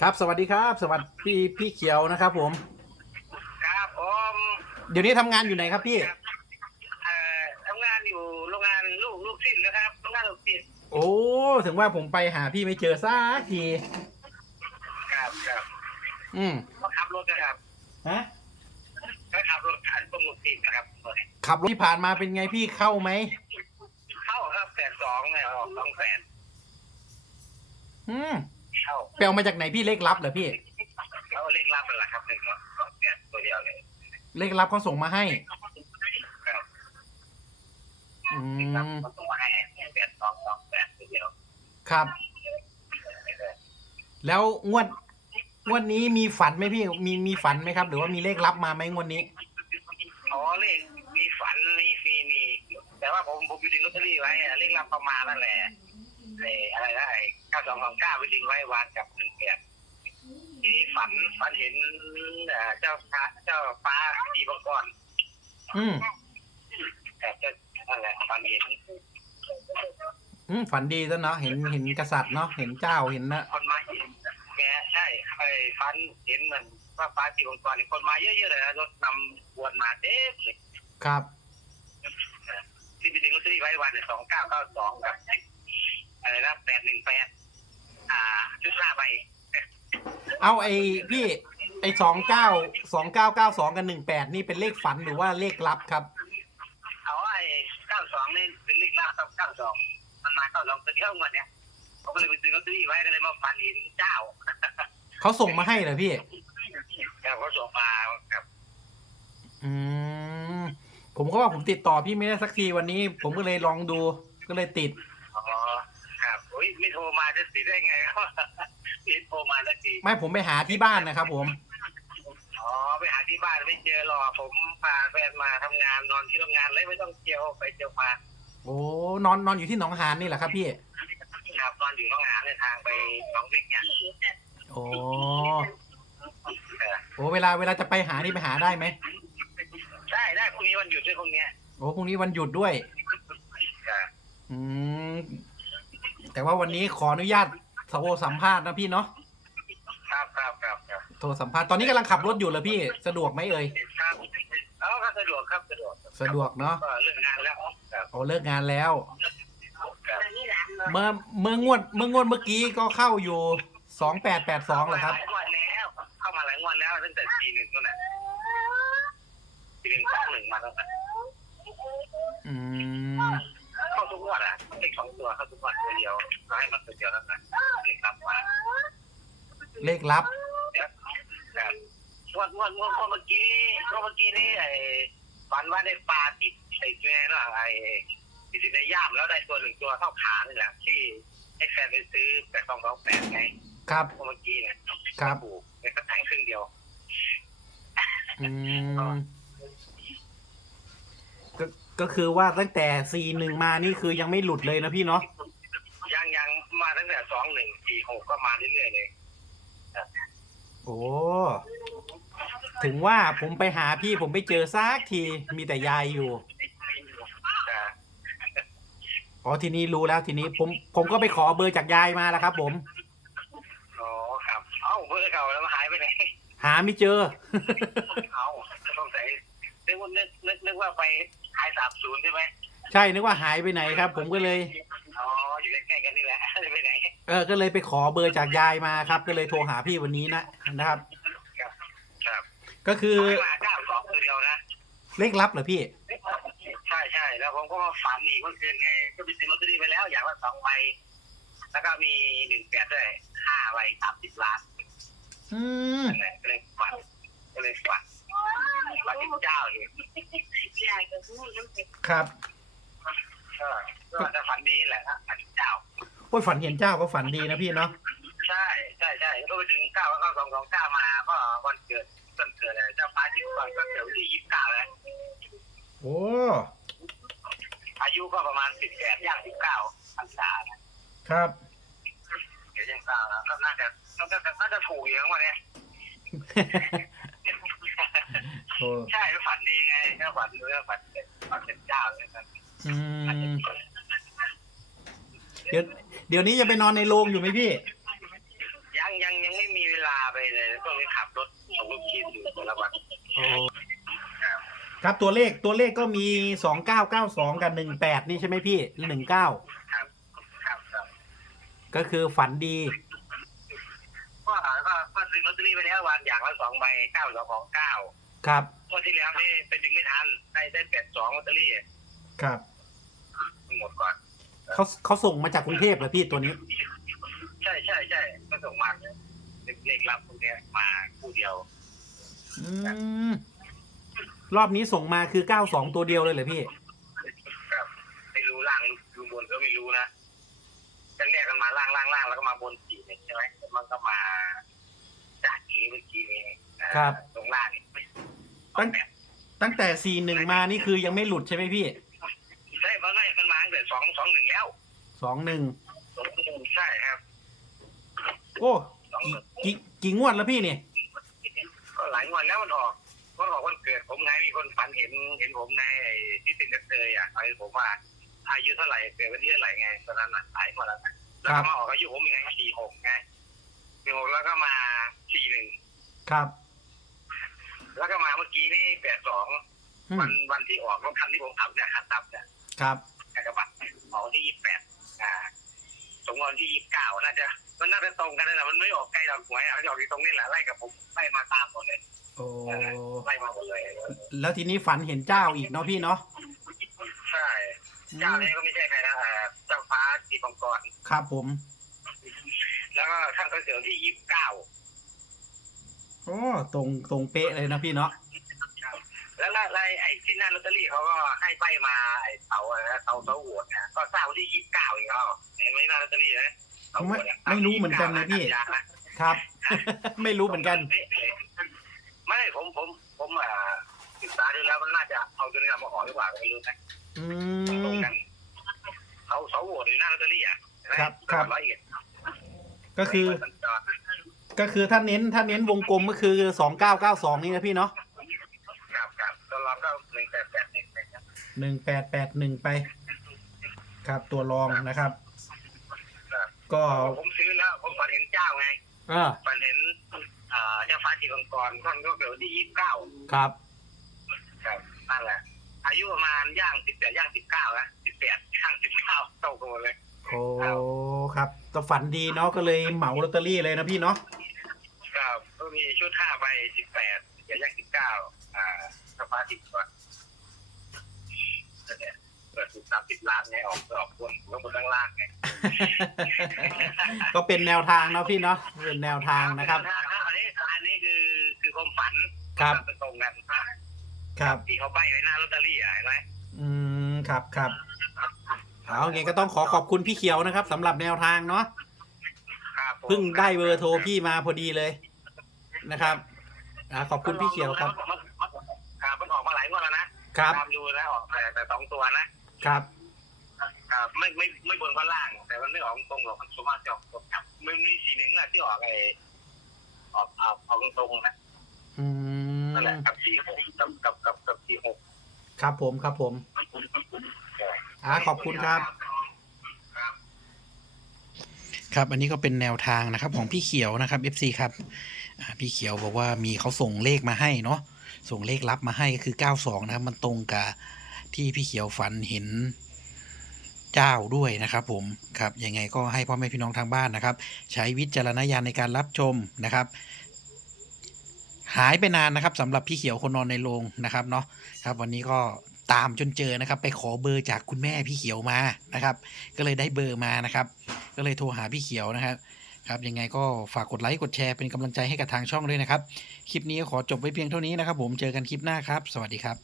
ครับ สวัสดีครับ สวัสดีพี่พี่เขียวนะครับ ผม ครับผมเดี๋ยวนี้ทำงานอยู่ไหนครับพี่ เอ่อทำงานอยู่โรงงานลูกลูกสิ้นนะครับโรงงานลูกสิ้นโอ้ถึงว่าผมไปหาพี่ไม่เจอสักทีครับครับอืมก็ขับรถนะครับฮะก็ขับรถผ่านตรงลูกสิ้นนะครับขับรถที่ผ่านมาเป็นไงพี่เข้าไหมเข้าครับแปดสองเนี่ยออกสองแปดอืม เข้าไปเอามาจากไหนพี่เลขลับเหรอพี่ แล้วเลขลับเป็นไรครับหนึ่งสองแปดตัวเดียวเลยเลขลับเขาส่งมาให้ ครับอืเลขลับมมันต้องมาให้แปดสองสองแปดตัวเดียวครับ แล้วงวดงวดนี้มีฝันไหมพี่ มีมีฝันไหมครับ หรือว่ามีเลขลับมาไหมงวดนี้ อ๋อเลขมีฝันมีฟรีมีแต่ว่าผมผมไปดึงลอตเตอรี่ไว้อะเลขลับประมาณนั่นแหละ ไอ้อะไรนะไอ้เก้าสองสองเก้าไปดึงไว้วางกับหนึ่งแปดทีนี้ฝันฝันเห็นเอ่อเจ้าฟ้าเจ้าฟ้าดีบังกรอืมแต่เจ้านั่นแหละฝันเห็นอืมฝันดีซะเนาะเห็นเห็นกษัตริย์เนาะเห็นเจ้าเห็นนะคนมาเห็นแกใช่ไอ้ฝันเห็นเหมือนว่าฟ้าดีบังกรนี่คนมาเยอะๆเลยนะรถนำวนมาเต็มเลยครับ ที่ไปดึงลอตเตอรี่ไว้วันสองเก้าเก้าสองกับ อะไรนะแปดหนึ่งแปดอ่าชุดห้าใบเอาไอ้พี่ไอ้สองเก้าสองเก้าเก้าสองกับหนึ่งแปดนี่เป็นเลขฝันหรือว่าเลขลับครับ เอาไอ้เก้าสองนี่เป็นเลขล่าครับเก้าสองมันมาเก้าสองตัวเดียวเงินเนี่ยผมก็เลยไปดึงลอตเตอรี่ไว้ก็เลยมาฝันเห็นเจ้าเขาส่งมาให้เหรอพี่ครับเขาส่งมาครับ อืมผมก็ว่าผมติดต่อพี่ไม่ได้สักทีวันนี้ ผมก็เลยลองดูก็เลยติด อ๋อครับโอ้ยไม่โทรมาจะติดได้ไงครับไม่โทรมาสักทีไม่ผมไปหาที่บ้านนะครับ ผมอ๋อไปหาที่บ้านไม่เจอหรอกผมพาแฟนมาทำงานนอนที่โรงงานเลยไม่ต้องเที่ยวไปเที่ยวมาโอ้นอนนอนอยู่ที่หนองหานนี่แหละครับพี่ครับนอนอยู่โรงงานเดินทางไปหน้องเล็กเนี่ยโอ้เออโอ้เวลาเวลาจะไปหานี่ไปหาได้ไหมได้ได้พรุ่งนี้วันหยุดด้วยพรุ่งเนี้ยโอ้พรุ่งนี้วันหยุดด้วยครับอืม แต่ว่าวันนี้ขออนุญาตโทรสัมภาษณ์นะพี่เนาะครับครับครับครับโทรสัมภาษณ์ตอนนี้กำลังขับรถอยู่เลยพี่สะดวกไหมเอ่ยครับเอาก็สะดวกครับสะดวกสะดวกเนาะก็เลิกงานแล้วครับโอ้เลิกงานแล้ว ครับเมื่อเมื่องวดเมื่องวดเมื่อกี้ก็เข้าอยู่สองแปดแปดสองเหรอครับหลายงวันแล้วเข้ามาหลายงวันแล้วตั้งแต่ปีหนึ่งนู่นน่ะปีหนึ่งสองหนึ่งมาตั้งแต่อืมเข้าทุกง วดอะเลขสองตัวเข้าทุกงวดตัวเดียวก็ให้มันตัวเดียวแล้วกันเลขลับมาเลขลับครับงวดงวดงวดงวดเมื่อกี้งวดเมื่อกี้นี่ไอ้ฝันว่าได้ปลาติดไอ้แม่น่ะไอ้ติดในย่ามแล้วได้ตัวหนึ่งตัวเท่าขานี่แหละที่ให้แฟนไปซื้อแปดสองสองแปดไงครับงวดเมื่อกี้เนี่ยครับถูกเนี่ยก็แทงครึ่งเดียวอืม ก็ก็คือว่าตั้งแต่ซีหนึ่งมานี่คือยังไม่หลุดเลยนะพี่เนาะยังยังมาตั้งแต่สองหนึ่งสี่หกก็มาเรื่อยๆเลย โอ้ถึงว่าผมไปหาพี่ผมไปเจอซากทีมีแต่ยายอยู่อ่าอ๋อทีนี้รู้แล้วทีนี้ผมผมก็ไปขอเบอร์จากยายมาแล้วครับ ผมอ๋อครับ เอ้าเบอร์เก่าแล้วมันหายไปไหนหาไม่เจอ เอาต้องใส่นึ กว่านึกนึกนึกว่าไปหายสามศูนย์ใช่ไหมใช่นึกว่าหายไปไหนครับ ผมก็เลย อ๋ออยู่ใกล้ๆกันนี่แหละไปไหนเออก็เลยไปขอเบอร์จากยายมาครับ ก็เลยโทรหาพี่วันนี้นะนะครับ ครับก็คือมาเก้าสองตัวเดียวนะเลขลับเหรอพี่ ใช่ใช่แล้วผมก็มาฝันอีกเมื่อคืนไงก็ไปซื้อลอตเตอรี่ไปแล้ว อย่างละสองใบแล้วก็มีหนึ่งแปดด้วยห้าใบสามสิบล้านอืม นั่นแหละก็เลยฝันก็เลยฝัน ฝันเป็นเจ้าอยู่ครับก็ก็จะฝันดีแหละนะฝันเป็นเจ้า โอ้ยฝันเห็นเจ้าก็ฝันดีนะพี่เนาะใช่ใช่ใช่ก็ไปดึงเก้าแล้วก็สองสองเก้ามาก็วันเกิดวันเกิดอะไรเจ้าฟ้าที่ก่อนก็เกิดวันที่ยี่สิบเก้าแล้ว โอ้อายุก็ประมาณสิบแปดย่างสิบเก้าพรรษานะครับ เดี๋ยวยังเก้าแล้วก็น่าจะน่าจะน่าจะถูกอยู่ทั้งวันเนี้ย โอ้ใช่ฝันดีไงก็ฝันเรื่องฝันเป็นฝันเป็นเจ้าเลยนะอืมเดี๋ยวเดี๋ยวนี้จะไปนอนในโรงอยู่ไหมพี่ ยังยังยังไม่มีเวลาไปเลยช่วงนี้ขับรถส่งลูกชิ้นอยู่แต่ละวันโอ้ครับตัวเลขตัวเลขก็มีสองเก้าเก้าสองกับหนึ่งแปดนี่ใช่ไหมพี่หนึ่งเก้าครับครับครับก็คือฝันดีก็ก็ก็ซื้อลอตเตอรี่ไปแล้ววันอย่างละสองใบเก้าสองของเก้า ครับ งวดที่แล้วนี่ไปดึงไม่ทันได้ได้แปดสองลอตเตอรี่ครับ หมดก่อน เขาเขาส่งมาจากกรุงเทพเหรอพี่ตัวนี้ ใช่ใช่ใช่ก็ส่งมาเนี่ยเลขรับพวกเนี้ยมาคู่เดียว อืม รอบนี้ส่งมาคือเก้าสองตัวเดียวเลยเหรอพี่ ครับ ไม่รู้ล่างดูบนก็ไม่รู้นะแรกๆกันมาล่างล่างล่างแล้วก็มาบนสี่เนี่ยใช่ไหมแล้วมันก็มาจากนี้เมื่อกี้นี้อ่าครับ ตรงล่างนี่ ตั้งตั้งแต่สี่หนึ่งมานี่คือยังไม่หลุดใช่ไหมพี่ใช่มันไม่มันมาตั้งแต่สองสองหนึ่งแล้วสองหนึ่งสองหนึ่งใช่ครับ โอ้สองหกี่นึ่งกี่กี่งวดแล้วพี่เนี่ยก็หลายวันแล้วมันออกมันออกวันเกิดผมไงมีคนฝันเห็นเห็นผมไงไอ้ที่เป็นกระเทยอะไอ้ผมว่าอายุเท่าไหร่เกิดวันที่เท่าไหร่ไงตอนนั้นอะหลายวันแล้วนะแล้วก็มาออกอายุผมยังไงสี่หกไงสี่หกแล้วก็มาสี่หนึ่งครับ แล้วก็มาเมื่อกี้นี่แปดสองอืมวันวันที่ออกรถคันที่ผมขับเนี่ยขับตับเนี่ยครับกระบะออกวันที่ยี่สิบแปดอ่าตรงวันที่ยี่สิบเก้าน่าจะมันน่าจะตรงกันนั่นแหละมันไม่ออกใกล้ดอกหวยอะมันออกที่ตรงนี้แหละไล่กับผมไล่มาตามหมดเลยโอ้ไล่มาหมดเลย แล้วทีนี้ฝันเห็นเจ้าอีกเนาะพี่เนาะใช่เจ้านี้ก็ไม่ใช่ใครนะอ่าเจ้าฟ้าสีมังกรครับผม แล้วก็ท่านก็เสือที่ยี่สิบเก้า โอ้ตรงตรงเป๊ะเลยนะพี่เนาะแล้วแล้วแล้วไอ้ที่หนั่นลอตเตอรี่เขาก็ให้ไปมาไอ้เสาอะไรนะเสาเสาโหวตเนี่ยก็ทราบวันที่ยี่สิบเก้าอีกแล้วเห็นไหมหนั่นลอตเตอรี่นะเสาโหวตเนี่ยไม่รู้เหมือนกันนะพี่ครับ ไม่รู้เหมือนกัน ไม่ผมผมผมอ่าศึกษาดูแล้วมันน่าจะเอาตัวนี้มาออกดีกว่าไม่รู้นะอืตรงม กันเขาเสาโหวตอยู่หน้าลอตเตอรี่อะครับครับร้อยเอ็ดก็คือ สัญจร ก็คือถ้าเน้นถ้าเน้นวงกลมก็คือสองเก้าเก้าสองนี่นะพี่เนาะครับครับตัวรองก็หนึ่งแปดแปดหนึ่งนะครับหนึ่งแปดแปดหนึ่งไป ครับตัวรองนะครับก็ผมซื้อแล้วผมฝันเห็นเจ้าไงเออฝันเห็นอ่าเจ้าฟ้าจีบังกรท่านก็เกิดวันที่ยี่สิบเก้าครับ ครับนั่นแหละ อายุประมาณย่างสิบแปดย่างสิบเก้านะสิบแปดย่างสิบเก้าโตกันหมดเลย โอ้ครับแต่ฝันดีเนาะก็เลยเหมาลอตเตอรี่เลยนะพี่เนาะครับก็ มีชุดห้าใบสิบแปดอย่าย่างสิบเก้าอ่าเจ้าฟ้าจีบังกรนั่นแหละเปิดถูกสามสิบล้านไงออกออกบนแล้วบนข้างล่างไงก็เป็นแนวทางเนาะพี่เนาะเป็นแนวทางนะครับอันนี้อันนี้คือคือความฝันครับมันตรงกันครับที่เขาใบไว้หน้าลอตเตอรี่อะเห็นไหมอืมครับครับเอาไงก็ต้องขอขอบคุณพี่เขียวนะครับสำหรับแนวทางเนาะครับผมเพิ่งได้เบอร์โทรพี่มาพอดีเลย นะครับอ่าขอบคุณพี่เขียวครับมันมันครับมันออกมาหลายงวดแล้วนะครับตามดูนะออกแต่แต่สองตัวนะครับครับไม่ไม่ไม่บนก็ล่าง แต่มันไม่ออกตรงหรอกมันส่วนมากจะออกตรงครับมันมีสีหนึ่งอะที่ออกไอออกออกออกตรงๆนะอืมนั่นแหละกับสี่หกกับกับกับกับสี่หกครับผมครับผมอ่าขอบคุณครับครับครับอันนี้ก็เป็นแนวทางนะครับ ของพี่เขียวนะครับ FC ครับอ่า พี่เขียวบอกว่ามีเขาส่งเลขมาให้เนาะส่งเลขลับมาให้ก็คือ 92 นะครับ มันตรงกับที่พี่เขียวฝันเห็นเจ้าด้วยนะครับ ผมครับยังไงก็ให้พ่อแม่พี่น้องทางบ้านนะครับ ใช้วิจารณญาณในการรับชมนะครับ หายไปนานนะครับสำหรับพี่เขียวคนนอนในโรงนะครับเนาะครับ วันนี้ก็ตามจนเจอนะครับ ไปขอเบอร์จากคุณแม่พี่เขียวมานะครับ ก็เลยได้เบอร์มานะครับ ก็เลยโทรหาพี่เขียวนะครับ ครับยังไงก็ฝากกดไลค์กดแชร์เป็นกำลังใจให้กับทางช่องด้วยนะครับ คลิปนี้ขอจบไว้เพียงเท่านี้นะครับ ผมเจอกันคลิปหน้าครับ สวัสดีครับ